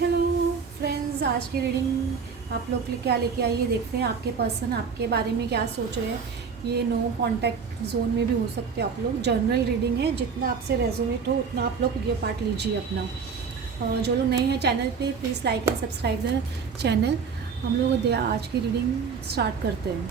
Hello friends, आज की reading आप लोग के लिए क्या लेके आई है देखते हैं। आपके पर्सन आपके बारे में क्या सोच रहे हैं। ये नो कांटेक्ट जोन में भी हो सकते हैं आप लोग। जनरल रीडिंग है, जितना आपसे रेजोनेट हो उतना आप लोग ये पार्ट लीजिए अपना। जो लोग नए हैं चैनल पे please like and subscribe the channel. हम लोग आज की रीडिंग स्टार्ट करते हैं।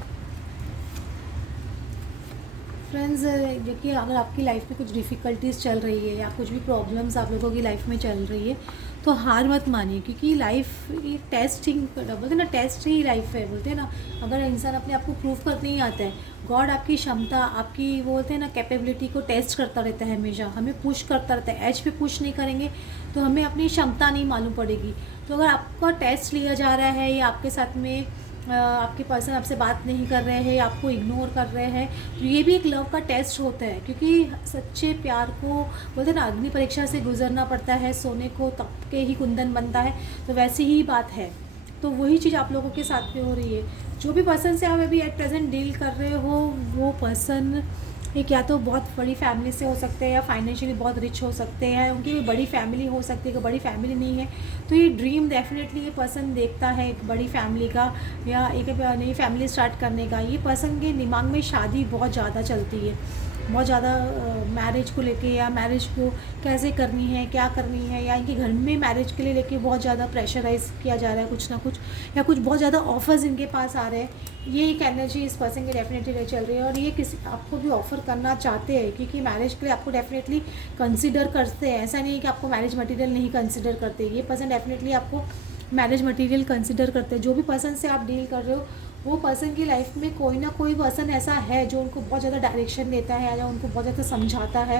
फ्रेंड्स, देखिए, अगर आपकी लाइफ में कुछ डिफ़िकल्टीज़ चल रही है या कुछ भी प्रॉब्लम्स आप लोगों की लाइफ में चल रही है तो हार मत मानिए, क्योंकि लाइफ ये टेस्टिंग बोलते हैं ना, टेस्ट ही लाइफ है बोलते हैं ना। अगर इंसान अपने आप को प्रूव करने ही आता है, गॉड आपकी क्षमता, आपकी वो बोलते हैं ना कैपेबिलिटी को टेस्ट करता रहता है हमेशा, हमें पुश करता रहता है। एज पे पुश नहीं करेंगे तो हमें अपनी क्षमता नहीं मालूम पड़ेगी। तो अगर आपका टेस्ट लिया जा रहा है या आपके साथ में आपके पर्सन आपसे बात नहीं कर रहे हैं, आपको इग्नोर कर रहे हैं, तो ये भी एक लव का टेस्ट होता है। क्योंकि सच्चे प्यार को बोलते हैं ना, अग्नि परीक्षा से गुजरना पड़ता है, सोने को तप के ही कुंदन बनता है। तो वैसी ही बात है। तो वही चीज़ आप लोगों के साथ में हो रही है। जो भी पर्सन से आप अभी एट प्रेजेंट डील कर रहे हो, वो पर्सन एक या तो बहुत बड़ी फैमिली से हो सकते हैं या फाइनेंशियली बहुत रिच हो सकते हैं, उनकी कोई बड़ी फैमिली हो सकती है। कोई बड़ी फैमिली नहीं है तो ये ड्रीम डेफिनेटली ये पर्सन देखता है एक बड़ी फैमिली का या एक नई फैमिली स्टार्ट करने का। ये पर्सन के दिमाग में शादी बहुत ज़्यादा चलती है, बहुत ज़्यादा मैरिज को लेके या मैरिज को कैसे करनी है, क्या करनी है, या इनके घर में मैरिज के लिए लेके बहुत ज़्यादा प्रेशराइज किया जा रहा है कुछ ना कुछ, या कुछ बहुत ज़्यादा ऑफर्स इनके पास आ रहे हैं। ये एक एनर्जी इस पर्सन की डेफिनेटली चल रही है और ये किसी आपको भी ऑफ़र करना चाहते हैं, क्योंकि मैरिज के लिए आपको डेफिनेटली कंसिडर करते हैं। ऐसा नहीं है कि आपको मैरिज मटेरियल नहीं कंसिडर करते, ये पर्सन डेफिनेटली आपको मैरिज मटेरियल कंसिडर करते हैं। जो भी पर्सन से आप डील कर रहे हो, वो पर्सन की लाइफ में कोई ना कोई पर्सन ऐसा है जो उनको बहुत ज़्यादा डायरेक्शन देता है या उनको बहुत ज़्यादा समझाता है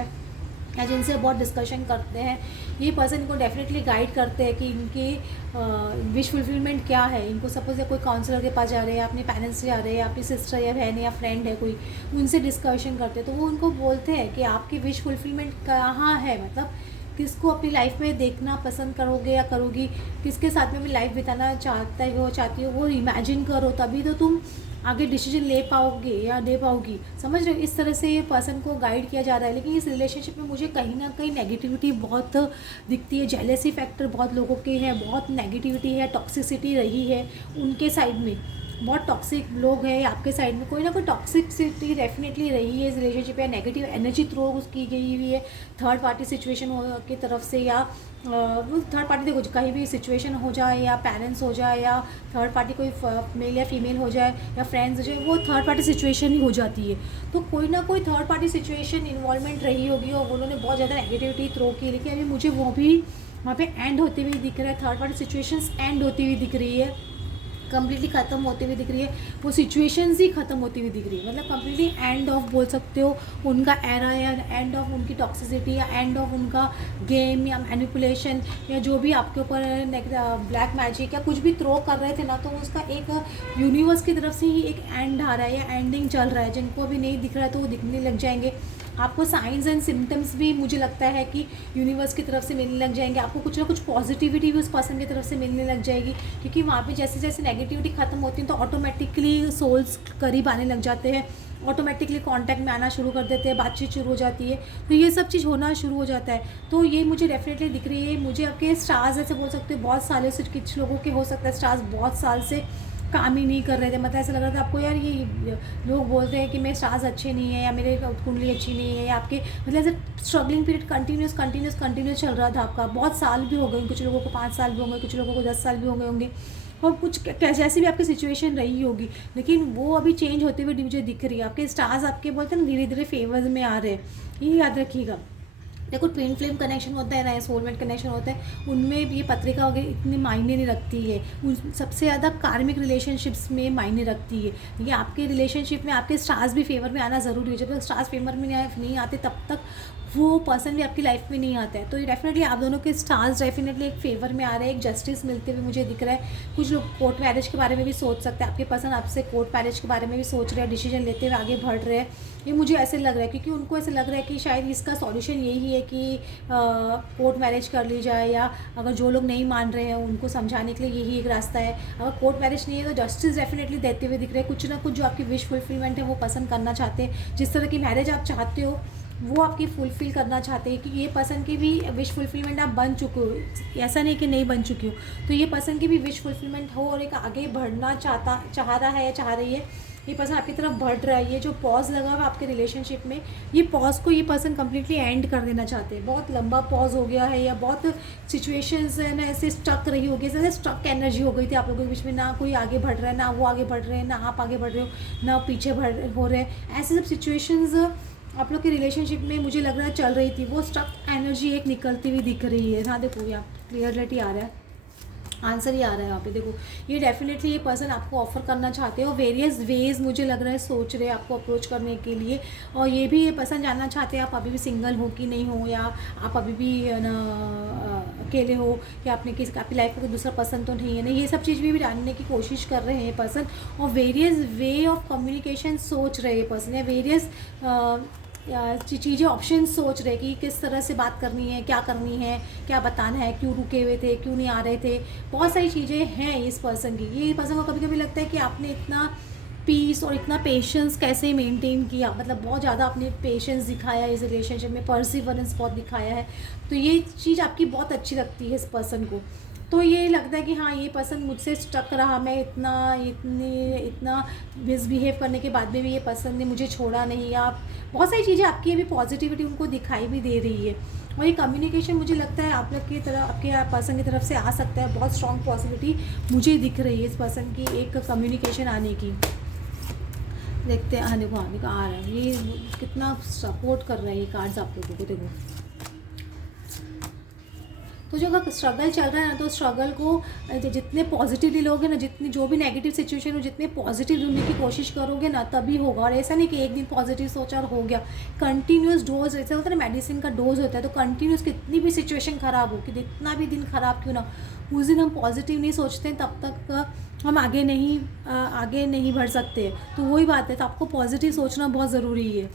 या जिनसे बहुत डिस्कशन करते हैं। ये पर्सन को डेफिनेटली गाइड करते हैं कि इनकी विश फुलफिलमेंट क्या है। इनको सपोज कोई काउंसलर के पास जा रहे हैं, अपने पेरेंट्स से जा रहे हैं, अपनी सिस्टर या बहन या फ्रेंड है कोई, उनसे डिस्कशन करते हैं, तो वो उनको बोलते हैं कि आपकी विश फुलफिलमेंट कहाँ है, मतलब किसको अपनी लाइफ में देखना पसंद करोगे या करोगी, किसके साथ में अपनी लाइफ बिताना चाहते हो चाहती हो, वो इमेजिन करो, तभी तो तुम आगे डिसीजन ले पाओगे या दे पाओगी। समझ रहे हो? इस तरह से ये पर्सन को गाइड किया जा रहा है। लेकिन इस रिलेशनशिप में मुझे कहीं ना कहीं नेगेटिविटी बहुत दिखती है। जेलेसी फैक्टर बहुत लोगों के हैं, बहुत नेगेटिविटी है, टॉक्सिसिटी रही है उनके साइड में, बहुत टॉक्सिक लोग हैं आपके साइड में। कोई ना कोई टॉक्सिसिटी डेफिनेटली रही है इस रिलेशनशिप या नेगेटिव एनर्जी थ्रो की गई हुई है थर्ड पार्टी सिचुएशन की तरफ से, या थर्ड पार्टी देखो कहीं भी सिचुएशन हो जाए या पेरेंट्स हो जाए या थर्ड पार्टी कोई मेल या फीमेल हो जाए या फ्रेंड्स हो जाए, वो थर्ड पार्टी सिचुएशन ही हो जाती है। तो कोई ना कोई थर्ड पार्टी सिचुएशन इन्वॉल्वमेंट रही होगी और उन्होंने बहुत ज़्यादा नेगेटिविटी थ्रो की। लेकिन अभी मुझे वो भी वहाँ पे एंड होते हुए दिख रहा है, थर्ड पार्टी सिचुएशंस एंड होती हुई दिख रही है, कम्प्लीटली ख़त्म होती हुई दिख रही है। वो सिचुएशंस ही ख़त्म होती हुई दिख रही है, मतलब कम्प्लीटली एंड ऑफ बोल सकते हो उनका एरा, या एंड ऑफ उनकी टॉक्सिसिटी, या एंड ऑफ उनका गेम या मैनिपुलेशन, या जो भी आपके ऊपर ब्लैक मैजिक या कुछ भी थ्रो कर रहे थे ना, तो उसका एक यूनिवर्स की तरफ से ही एक एंड आ रहा है या एंडिंग चल रहा है। जिनको अभी नहीं दिख रहा है तो वो दिखने लग जाएंगे। आपको साइंस एंड सिम्टम्स भी मुझे लगता है कि यूनिवर्स की तरफ से मिलने लग जाएंगे। आपको कुछ ना कुछ पॉजिटिविटी भी उस पर्सन की तरफ से मिलने लग जाएगी, क्योंकि वहाँ पे जैसे जैसे नेगेटिविटी ख़त्म होती है तो ऑटोमेटिकली सोल्स करीब आने लग जाते हैं, ऑटोमेटिकली कांटेक्ट में आना शुरू कर देते हैं, बातचीत शुरू हो जाती है। तो ये सब चीज़ होना शुरू हो जाता है। तो ये मुझे डेफिनेटली दिख रही है। मुझे आपके स्टार्स ऐसे बोल सकते हो बहुत सालों से, कुछ लोगों के हो सकता है स्टार्स बहुत साल से काम ही नहीं कर रहे थे, मतलब ऐसा लग रहा था आपको यार ये लोग बोलते हैं कि मेरे स्टार्स अच्छे नहीं है या मेरे कुंडली अच्छी नहीं है, या आपके मतलब ऐसे स्ट्रगलिंग पीरियड कंटिन्यूस चल रहा था आपका। बहुत साल भी हो गए, कुछ लोगों को 5 साल भी होंगे, कुछ लोगों को 10 साल भी हो गए होंगे, और कुछ जैसी भी आपकी सिचुएशन रही होगी, लेकिन वो अभी चेंज होते हुए मुझे दिख रही है। आपके स्टार्स आपके बोलते हैं ना धीरे धीरे फेवर्स में आ रहे हैं, ये याद रखिएगा। देखो, ट्विन फ्लेम कनेक्शन होता है ना, सोलमेट कनेक्शन होता है, उनमें भी ये पत्रिका वगैरह इतनी मायने नहीं रखती है। सबसे ज़्यादा कार्मिक रिलेशनशिप्स में मायने रखती है। ये आपके रिलेशनशिप में आपके स्टार्स भी फेवर में आना ज़रूरी है। जब तक स्टार्स फेवर में नहीं आते तब तक वो पर्सन भी आपकी लाइफ में नहीं आता है। तो ये डेफिनेटली आप दोनों के स्टार्स डेफिनेटली एक फेवर में आ रहे हैं, एक जस्टिस मिलते हुए मुझे दिख रहा है। कुछ लोग कोर्ट मैरिज के बारे में भी सोच सकते हैं, आपके पर्सन आपसे कोर्ट मैरिज के बारे में भी सोच रहे हैं, डिसीजन लेते हुए आगे बढ़ रहे हैं। ये मुझे ऐसे लग रहा है, क्योंकि उनको ऐसे लग रहा है कि शायद इसका सॉल्यूशन यही है कि कोर्ट मैरिज कर ली जाए, या अगर जो लोग नहीं मान रहे हैं उनको समझाने के लिए यही एक रास्ता है। अगर कोर्ट मैरिज नहीं है तो जस्टिस डेफिनेटली देते हुए दिख रहे हैं। कुछ ना कुछ जो आपकी विश फुलफिलमेंट है वो पसंद करना चाहते हैं। जिस तरह की मैरिज आप चाहते हो वो आपकी फुलफ़िल करना चाहते हैं कि ये पर्सन की भी विश फुलफ़िलमेंट आप बन चुके हो, ऐसा नहीं कि नहीं बन चुकी हो। तो ये पर्सन की भी विश फुलफ़िलमेंट हो और एक आगे बढ़ना चाह रहा है या चाह रही है, ये पर्सन आपकी तरफ बढ़ रहा है। ये जो पॉज़ लगा हुआ है आपके रिलेशनशिप में, ये पॉज़ को ये पर्सन कंप्लीटली एंड कर देना चाहते हैं। बहुत लंबा पॉज़ हो गया है या बहुत सिचुएशंस है ना ऐसे स्टक रही होगी, जैसे स्टक एनर्जी हो गई थी आप लोगों के बीच में, ना कोई आगे बढ़ रहा है, ना वो आगे बढ़ रहे हैं, ना आप आगे बढ़ रहे हो, ना पीछे बढ़ हो रहे हैं। ऐसे सब सिचुएशंस आप लोग की रिलेशनशिप में मुझे लग रहा है चल रही थी। वो स्टक एनर्जी एक निकलती हुई दिख रही है। हाँ देखो, यहाँ क्लियरिटी आ रहा है, आंसर ही आ रहा है यहाँ पे। देखो, ये डेफिनेटली ये पर्सन आपको ऑफर करना चाहते हो, वेरियस वेज मुझे लग रहा है सोच रहे हैं आपको अप्रोच करने के लिए। और ये भी ये पर्सन जानना चाहते हैं आप अभी भी सिंगल हो कि नहीं हो, या आप अभी भी ना अकेले हो, या आपने किसी आपकी लाइफ में कोई दूसरा पर्सन तो नहीं है ना। ये सब चीज़ भी जानने की कोशिश कर रहे हैं ये पर्सन, और वेरियस वे ऑफ कम्युनिकेशन सोच रहे हैं पर्सन, या वेरियस चीज़ें ऑप्शन सोच रहे कि किस तरह से बात करनी है, क्या करनी है, क्या बताना है, क्यों रुके हुए थे, क्यों नहीं आ रहे थे। बहुत सारी चीज़ें हैं इस पर्सन की। ये पर्सन को कभी कभी लगता है कि आपने इतना पीस और इतना पेशेंस कैसे मेंटेन किया, मतलब बहुत ज़्यादा आपने पेशेंस दिखाया इस रिलेशनशिप में, परसिवरेंस बहुत दिखाया है। तो ये चीज़ आपकी बहुत अच्छी लगती है इस पर्सन को। तो ये लगता है कि हाँ, ये पर्सन मुझसे स्टक रहा, मैं इतना मिसबिहेव करने के बाद में भी ये पर्सन ने मुझे छोड़ा नहीं, या बहुत सारी चीज़ें आपकी अभी पॉजिटिविटी उनको दिखाई भी दे रही है। और ये कम्युनिकेशन मुझे लगता है आप लोग की तरफ, आपके पर्सन की तरफ से आ सकता है। बहुत स्ट्रॉन्ग पॉसिबिलिटी मुझे दिख रही है इस पर्सन की एक कम्युनिकेशन आने की। देखते हैं, हाँ देखो, हाँ देखो आ रहा है, ये कितना सपोर्ट कर रहा है ये कार्ड्स आप लोगों को। देखो, तो जो अगर स्ट्रगल चल रहा है ना, तो स्ट्रगल को जितने पॉजिटिवली लोगे ना, जितनी जो भी नेगेटिव सिचुएशन हो, जितने पॉजिटिव ढूंढने की कोशिश करोगे ना, तभी होगा। और ऐसा नहीं कि एक दिन पॉजिटिव सोचा और हो गया। कंटिन्यूस डोज, ऐसा होता है ना, मेडिसिन का डोज होता है, तो कंटिन्यूस कितनी भी सिचुएशन ख़राब हो, कि जितना भी दिन ख़राब क्यों ना, उस दिन हम पॉजिटिव नहीं सोचते हैं, तब तक हम आगे नहीं बढ़ सकते। तो वही बात है, तो आपको पॉजिटिव सोचना बहुत ज़रूरी है।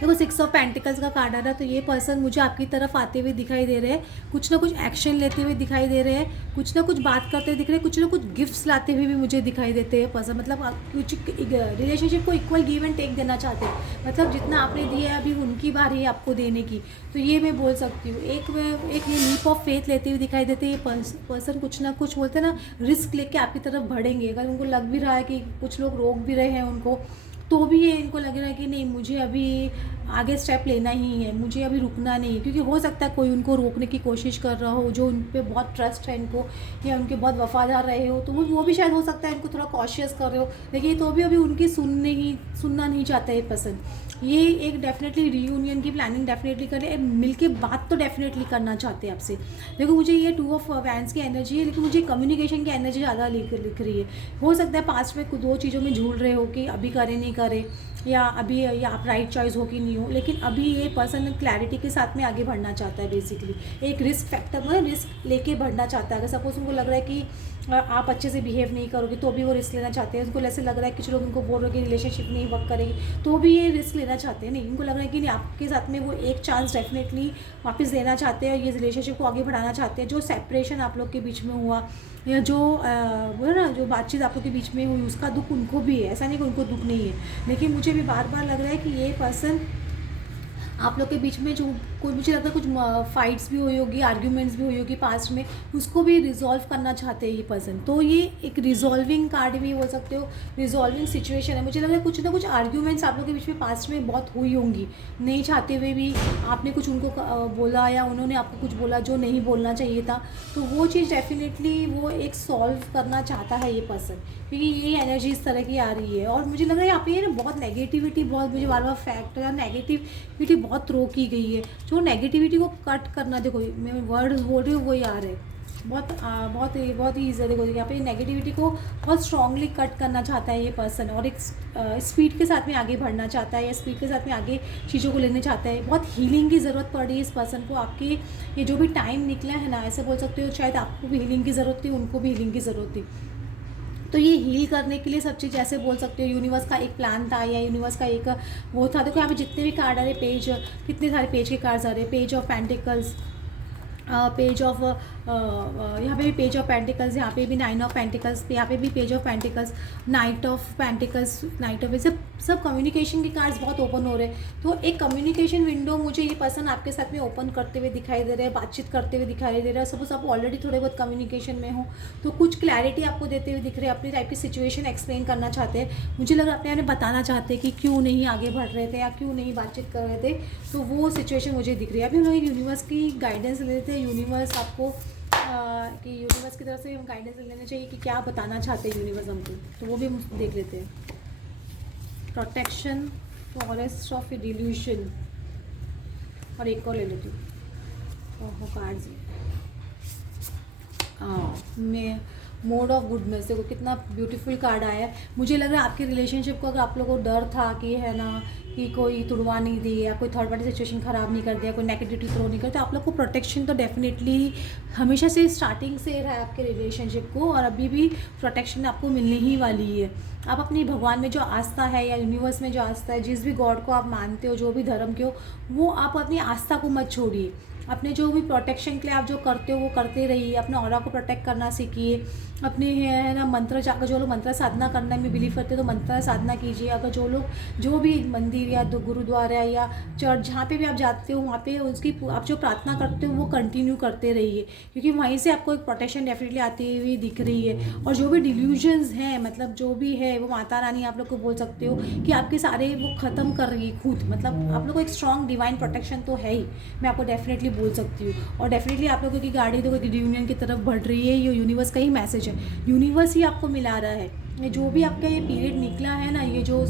देखो, 6 ऑफ पेंटिकल्स का कार्ड आ रहा है। तो ये पर्सन मुझे आपकी तरफ आते हुए दिखाई दे रहे हैं, कुछ ना कुछ एक्शन लेते हुए दिखाई दे रहे हैं, कुछ ना कुछ बात करते हुए दिख रहे हैं, कुछ ना कुछ गिफ्ट्स लाते हुए भी मुझे दिखाई देते हैं पर्सन। मतलब आप कुछ रिलेशनशिप को इक्वल गिव एंड टेक देना चाहते हैं, मतलब जितना आपने दिया है अभी उनकी बारी है आपको देने की। तो ये मैं बोल सकती हूँ, एक ये लीप ऑफ फेथ लेते हुए दिखाई देते हैं। ये पर्सन कुछ ना कुछ बोलते हैं ना, रिस्क लेके आपकी तरफ बढ़ेंगे। अगर उनको लग भी रहा है कि कुछ लोग रोक भी रहे हैं उनको, तो भी ये इनको लग रहा है कि नहीं, मुझे अभी आगे स्टेप लेना ही है, मुझे अभी रुकना नहीं है। क्योंकि हो सकता है कोई उनको रोकने की कोशिश कर रहा हो, जो उन पे बहुत ट्रस्ट है इनको, या उनके बहुत वफादार रहे हो, तो वो भी शायद हो सकता है इनको थोड़ा कॉशियस कर रहे हो। लेकिन तो भी अभी उनकी सुनना नहीं चाहता है पर्सन। ये एक डेफिनेटली रीयूनियन की प्लानिंग डेफिनेटली करें, मिलके बात तो डेफिनेटली करना चाहते हैं आपसे। देखो, मुझे ये 2 ऑफ वैंड्स की एनर्जी है, लेकिन मुझे कम्युनिकेशन की एनर्जी ज़्यादा लिख रही है। हो सकता है पास्ट में 2 चीज़ों में झूल रहे हो कि अभी करें नहीं करें, या अभी या आप राइट चॉइस हो कि नहीं हो, लेकिन अभी ये पर्सन क्लैरिटी के साथ में आगे बढ़ना चाहता है। बेसिकली एक रिस्क फैक्टर, मतलब रिस्क लेके बढ़ना चाहता है। अगर सपोज उनको लग रहा है कि आप अच्छे से बिहेव नहीं करोगे, तो भी वो रिस्क लेना चाहते हैं। उनको ऐसे लग रहा है, कुछ लोग उनको बोल रहे हैं कि रिलेशनशिप नहीं वर्क करेगी, तो भी ये रिस्क लेना चाहते हैं। नहीं, उनको लग रहा है कि नहीं, आपके साथ में वो एक चांस डेफिनेटली वापस देना चाहते हैं, ये रिलेशनशिप को आगे बढ़ाना चाहते हैं। जो सेपरेशन आप लोग के बीच में हुआ, या जो वो ना, जो बातचीत आप लोग के बीच में हुई, उसका दुख उनको भी है। ऐसा नहीं कि उनको दुख नहीं है, लेकिन मुझे भी बार बार लग रहा है कि ये पर्सन आप लोग के बीच में जो कोई, मुझे लगता है कुछ फाइट्स भी हुई होगी, आर्ग्यूमेंट्स भी हुई होगी पास्ट में, उसको भी रिजॉल्व करना चाहते हैं ये पर्सन। तो ये एक रिजॉल्विंग कार्ड भी बोल सकते हो, रिजॉल्विंग सिचुएशन है। मुझे लग रहा है कुछ ना कुछ आर्ग्यूमेंट्स आप लोग के बीच में पास्ट में बहुत हुई होंगी, नहीं चाहते हुए भी आपने कुछ उनको बोला, या उन्होंने आपको कुछ बोला जो नहीं बोलना चाहिए था। तो वो चीज़ डेफिनेटली वो एक सॉल्व करना चाहता है ये पर्सन, क्योंकि ये एनर्जी इस तरह की आ रही है। और मुझे लग रहा है यहाँ पे ना बहुत नेगेटिविटी, बहुत मुझे बार बार फैक्ट या नेगेटिविटी बहुत थ्रो की गई है। जो नेगेटिविटी को कट करना, देखो मैं वर्ड बोल रही हूँ वही आ रहे हैं, बहुत ही ईजी है। देखो, यहाँ पे नेगेटिविटी को बहुत स्ट्रांगली कट करना चाहता है ये पर्सन, और एक स्पीड के साथ में आगे बढ़ना चाहता है, या स्पीड के साथ में आगे चीज़ों को लेने चाहता है। बहुत हीलिंग की ज़रूरत पड़ रही है इस पर्सन को। आपके ये जो भी टाइम निकला है ना, ऐसे बोल सकते हो, शायद आपको भी हीलिंग की ज़रूरत थी, उनको भी हीलिंग की ज़रूरत थी। तो ये हील करने के लिए सब चीज़ ऐसे बोल सकते हो, यूनिवर्स का एक प्लान था, या यूनिवर्स का एक वो था। देखो यहाँ पे जितने भी कार्ड आ रहे, पेज, कितने सारे पेज के कार्ड्स आ रहे हैं, page of pentacles, page of यहाँ पे भी पेज ऑफ पेंटिकल्स, यहाँ पे भी 9 ऑफ पेंटिकल्स, यहाँ पे भी page of pentacles, night of pentacles, night of, सब कम्युनिकेशन के कार्ड्स बहुत ओपन हो रहे हैं। तो एक कम्युनिकेशन विंडो मुझे ये पर्सन आपके साथ में ओपन करते हुए दिखाई दे रहे हैं, बातचीत करते हुए दिखाई दे रहा है। सपोज आप ऑलरेडी थोड़े बहुत कम्युनिकेशन में हो तो कुछ क्लैरिटी आपको देते हुए दिख रहे हैं, अपनी टाइप की सिचुएशन एक्सप्लेन करना चाहते हैं। मुझे लग रहा है अपने आप में बताना चाहते हैं कि क्यों नहीं आगे बढ़ रहे थे या क्यों नहीं बातचीत कर रहे थे। तो वो सिचुएशन मुझे दिख रही है। अभी हम लोग यूनिवर्स की गाइडेंस लेते हैं, यूनिवर्स आपको कि यूनिवर्स की तरफ से हम गाइडेंस लेना चाहिए कि क्या बताना चाहते हैं यूनिवर्स हमको, तो वो भी हम देख लेते हैं। प्रोटेक्शन, फॉरेस्ट ऑफ डिल्यूशन, और एक और ले लेती हूँ कार्ड्स। मैं मोड ऑफ गुडनेस, देखो कितना ब्यूटीफुल कार्ड आया है। मुझे लग रहा है आपके रिलेशनशिप को अगर आप लोगों को डर था कि है ना कि कोई तुड़वा नहीं दी या कोई थर्ड पार्टी सिचुएशन ख़राब नहीं कर दिया, कोई नेगेटिविटी थ्रो नहीं करता, आप लोग को प्रोटेक्शन तो डेफिनेटली हमेशा से स्टार्टिंग से रहा है आपके रिलेशनशिप को, और अभी भी प्रोटेक्शन आपको मिलने ही वाली है। आप अपनी भगवान में जो आस्था है या यूनिवर्स में जो आस्था है, जिस भी गॉड को आप मानते हो, जो भी धर्म के हो, वो आप अपनी आस्था को मत छोड़िए। अपने जो भी प्रोटेक्शन के लिए आप जो करते हो वो करते रहिए। अपने ऑरा को प्रोटेक्ट करना सीखिए। अपने है ना मंत्र जाकर, जो लोग मंत्र साधना करने में बिलीव करते हैं तो मंत्र साधना कीजिए। अगर जो लोग जो भी मंदिर या गुरुद्वारा या चर्च जहाँ पे भी आप जाते हो वहाँ पे उसकी आप जो प्रार्थना करते हो वो कंटिन्यू करते रहिए, क्योंकि वहीं से आपको एक प्रोटेक्शन डेफिनेटली आती हुई दिख रही है। और जो भी डिल्यूजन्स हैं, मतलब जो भी है, वो माता रानी आप लोग को बोल सकते हो कि आपके सारे वो ख़त्म कर रही है खुद। मतलब आप लोग को एक स्ट्रॉन्ग डिवाइन प्रोटेक्शन तो है ही, मैं आपको डेफिनेटली बोल सकती हूँ। और डेफिनेटली आप लोगों की गाड़ी तो यूनियन की तरफ बढ़ रही है, ये यूनिवर्स का ही मैसेज है। यूनिवर्स ही आपको मिला रहा है। ये जो भी आपका ये पीरियड निकला है ना, ये जो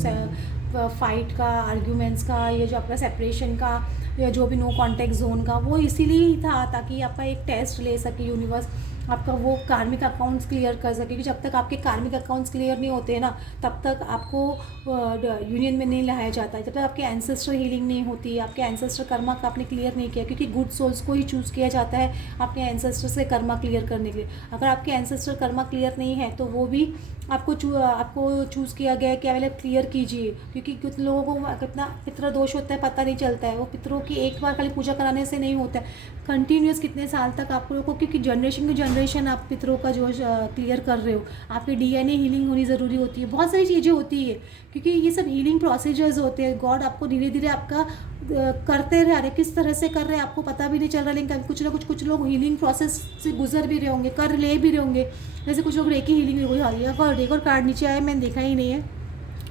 फाइट का, आर्ग्यूमेंट्स का, ये जो आपका सेपरेशन का या जो भी नो कॉन्टैक्ट जोन का, वो इसीलिए ही था ताकि आपका एक टेस्ट ले सके यूनिवर्स, आपका वो कार्मिक अकाउंट्स क्लियर कर सके। क्योंकि जब तक आपके कार्मिक अकाउंट्स क्लियर नहीं होते हैं ना, तब तक आपको यूनियन में नहीं लाया जाता है। जब तक आपके एंसेस्टर हीलिंग नहीं होती है, आपके एंसेस्टर कर्मा का आपने क्लियर नहीं किया, क्योंकि गुड सोल्स को ही चूज़ किया जाता है अपने एंसेस्टर से कर्मा क्लियर करने के लिए। अगर आपके एंसेस्टर कर्मा क्लियर नहीं है तो वो भी आपको चूज़ किया गया है कि पहले क्लियर कीजिए। क्योंकि कुछ लोगों को कितना पितृ दोष होता है पता नहीं चलता है। वो पितरों की एक बार खाली पूजा कराने से नहीं होता है, कंटिन्यूस कितने साल तक आप लोगों को, क्योंकि जनरेशन टू जनरेशन आप पितरों का जो क्लियर कर रहे हो। आपके डीएनए हीलिंग होनी ज़रूरी होती है, बहुत सारी चीज़ें होती है, क्योंकि ये सब हीलिंग प्रोसीजर्स होते हैं। गॉड आपको धीरे धीरे आपका करते रह रहे, किस तरह से कर रहे हैं आपको पता भी नहीं चल रहा, लेकिन कुछ लोग हीलिंग प्रोसेस से गुजर भी रहे होंगे, कर ले भी रहे होंगे। जैसे कुछ लोग रेकी हीलिंग एक और कार्ड नीचे आया, मैंने देखा ही नहीं है।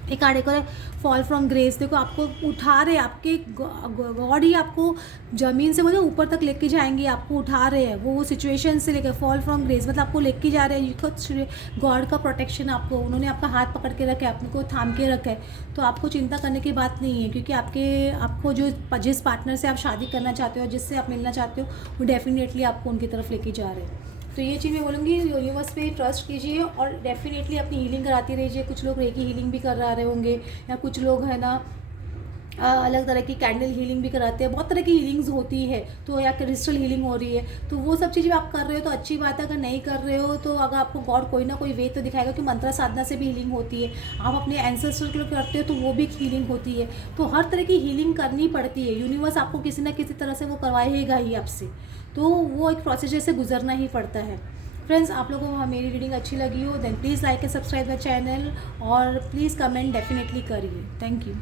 एक कार्ड एक और है, फॉल फ्रॉम ग्रेस। देखो आपको उठा रहे, आपके गॉड ही आपको ज़मीन से मतलब ऊपर तक लेके जाएंगे, आपको उठा रहे हैं वो सिचुएशन से लेकर। फॉल फ्रॉम ग्रेस मतलब आपको लेके जा रहे हैं। गॉड का प्रोटेक्शन आपको, उन्होंने आपका हाथ पकड़ के रखा है, आपको थाम के रखा है। तो आपको चिंता करने की बात नहीं है, क्योंकि आपको जिस पार्टनर से आप शादी करना चाहते हो, जिससे आप मिलना चाहते हो, वो डेफिनेटली आपको उनकी तरफ लेके जा रहे हैं। तो ये चीज़ मैं बोलूँगी, यूनिवर्स पे ट्रस्ट कीजिए और डेफिनेटली अपनी हीलिंग कराती रहिए। कुछ लोग रेकी हीलिंग भी कर रहे होंगे, या कुछ लोग है ना अलग तरह की कैंडल हीलिंग भी कराते हैं। बहुत तरह की हीलिंग्स होती है, तो या क्रिस्टल हीलिंग हो रही है, तो वो सब चीज़ें आप कर रहे हो तो अच्छी बात है। अगर नहीं कर रहे हो तो अगर आपको गॉड कोई ना कोई वे तो दिखाएगा कि मंत्र साधना से भी हीलिंग होती है। आप अपने एंसेस्टर के लिए करते हो तो वो भी हीलिंग होती है। तो हर तरह की हीलिंग करनी पड़ती है। यूनिवर्स आपको किसी ना किसी तरह से वो करवाएगा ही आपसे, तो वो एक प्रोसीजर से गुजरना ही पड़ता है। फ्रेंड्स, आप लोगों को मेरी रीडिंग अच्छी लगी हो then please like and subscribe the channel, और प्लीज़ कमेंट डेफिनेटली करिए। Thank you.